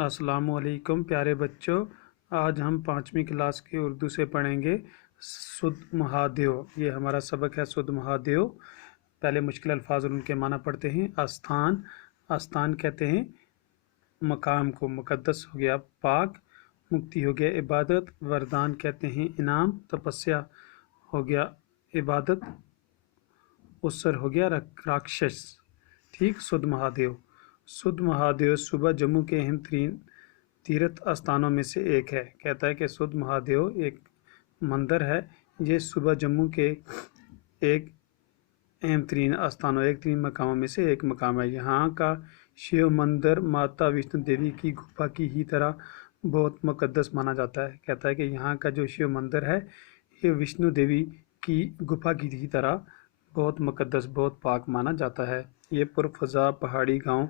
अस्सलाम वालेकुम प्यारे बच्चों। आज हम 5वीं क्लास की उर्दू से पढ़ेंगे शुद्ध महादेव। ये हमारा सबक है शुद्ध महादेव। पहले मुश्किल अल्फाज और उनके माना पढ़ते हैं। आस्थान, आस्थान कहते हैं मकाम को। मुकद्दस हो गया पाक, मुक्ति हो गया इबादत, वरदान कहते हैं इनाम, तपस्या हो गया इबादत, उसर हो गया राक्षस। ठीक। शुद्ध महादेव, शुद्ध महादेव सुबह जम्मू के अहम तीर्थ स्थानों में से एक है। कहता है कि शुद्ध महादेव एक मंदिर है। ये सुबह जम्मू के एक अहम तरीन स्थानों, एक तीन मकामों में से एक मकाम है। यहाँ का शिव मंदिर माता विष्णु देवी की गुफा की ही तरह बहुत मुकद्दस माना जाता है। कहता है कि यहाँ का जो शिव मंदिर है ये विष्णु देवी की गुफा की ही तरह बहुत मुकद्दस, बहुत पाक माना जाता है। ये पुरफजा पहाड़ी गांव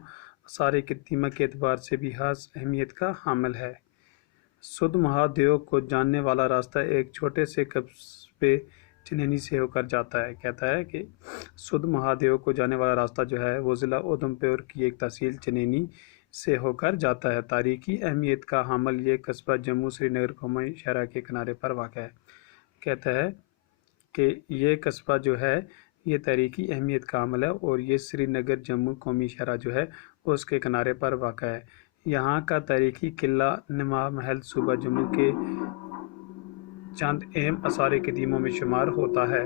सारे कीमत के एतबार से भी खास अहमियत का हामिल है। शुद्ध महादेव को जानने वाला रास्ता एक छोटे से कस्बे चनैनी से होकर जाता है। कहता है कि शुद्ध महादेव को जाने वाला रास्ता जो है वो ज़िला उधमपुर की एक तहसील चनैनी से होकर जाता है। तारीखी अहमियत का हामिल ये कस्बा जम्मू श्रीनगर कौमी शहरा के किनारे पर वाक़ है। कहता है कि ये कस्बा जो है ये तारीखी अहमियत का हामिल है और ये श्रीनगर जम्मू कौमी शहरा जो है उसके किनारे पर वाक़ है। यहाँ का तारीखी किला नुमा महल सूबा जम्मू के चंद अहम आसार कदीमों में शुमार होता है।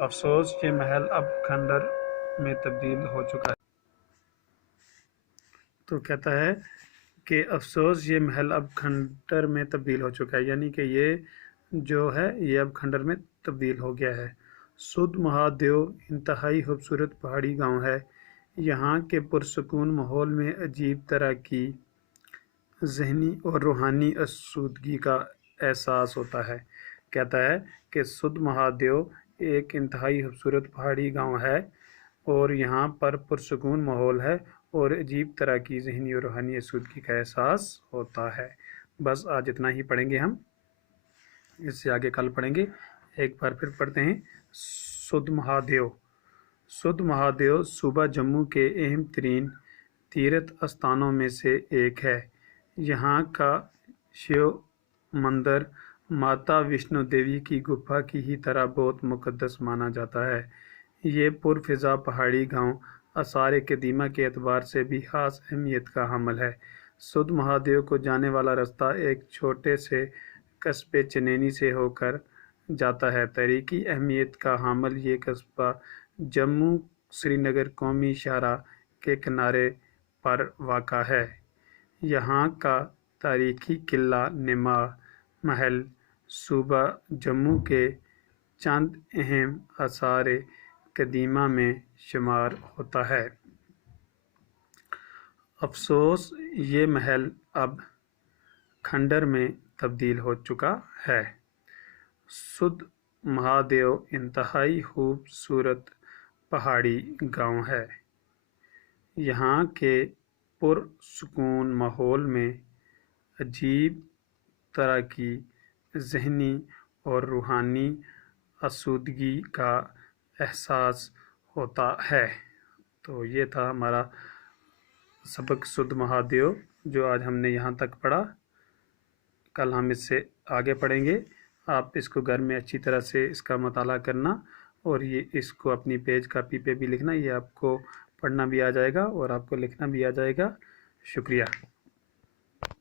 अफसोस ये महल अब खंडर में तब्दील हो चुका है। तो कहता है कि अफसोस ये महल अब खंडर में तब्दील हो चुका है, यानी कि ये जो है ये अब खंडर में तब्दील हो गया है। शुद्ध महादेव इंतहाई खूबसूरत पहाड़ी गांव है। यहाँ के पुरसकून माहौल में अजीब तरह की ज़हनी और रूहानी आसूदगी का एहसास होता है। कहता है कि शुद्ध महादेव एक इंतहाई खूबसूरत पहाड़ी गांव है और यहाँ पर पुरसकून माहौल है और अजीब तरह की ज़हनी और रूहानी आसूदगी का एहसास होता है। बस आज इतना ही पढ़ेंगे हम, इससे आगे कल पढ़ेंगे। एक बार फिर पढ़ते हैं। शुद्ध महादेव, शुद्ध महादेव सूबा जम्मू के अहम तरीन तीर्थ स्थानों में से एक है। यहाँ का शिव मंदिर माता विष्णु देवी की गुफा की ही तरह बहुत मुकद्दस माना जाता है। ये पुरफिज़ा पहाड़ी गांव आसार कदीमा के एतबार से भी खास अहमियत का हामिल है। शुद्ध महादेव को जाने वाला रास्ता एक छोटे से कस्बे चनैनी से होकर जाता है। तारीखी अहमियत का हामिल ये कस्बा जम्मू श्रीनगर कौमी शहरा के किनारे पर वाक़ा है। यहाँ का तारीखी किला नुमा महल सूबा जम्मू के चंद अहम आसार कदीमा में शुमार होता है। अफसोस ये महल अब खंडर में तब्दील हो चुका है। शुद्ध महादेव इंतहाई खूबसूरत पहाड़ी गांव है। यहाँ के पुरसकून माहौल में अजीब तरह की ज़हनी और रूहानी आसूदगी का एहसास होता है। तो ये था हमारा सबक शुद्ध महादेव जो आज हमने यहाँ तक पढ़ा। कल हम इससे आगे पढ़ेंगे। आप इसको घर में अच्छी तरह से इसका मुताला करना और ये इसको अपनी पेज कापी पे भी लिखना। ये आपको पढ़ना भी आ जाएगा और आपको लिखना भी आ जाएगा। शुक्रिया।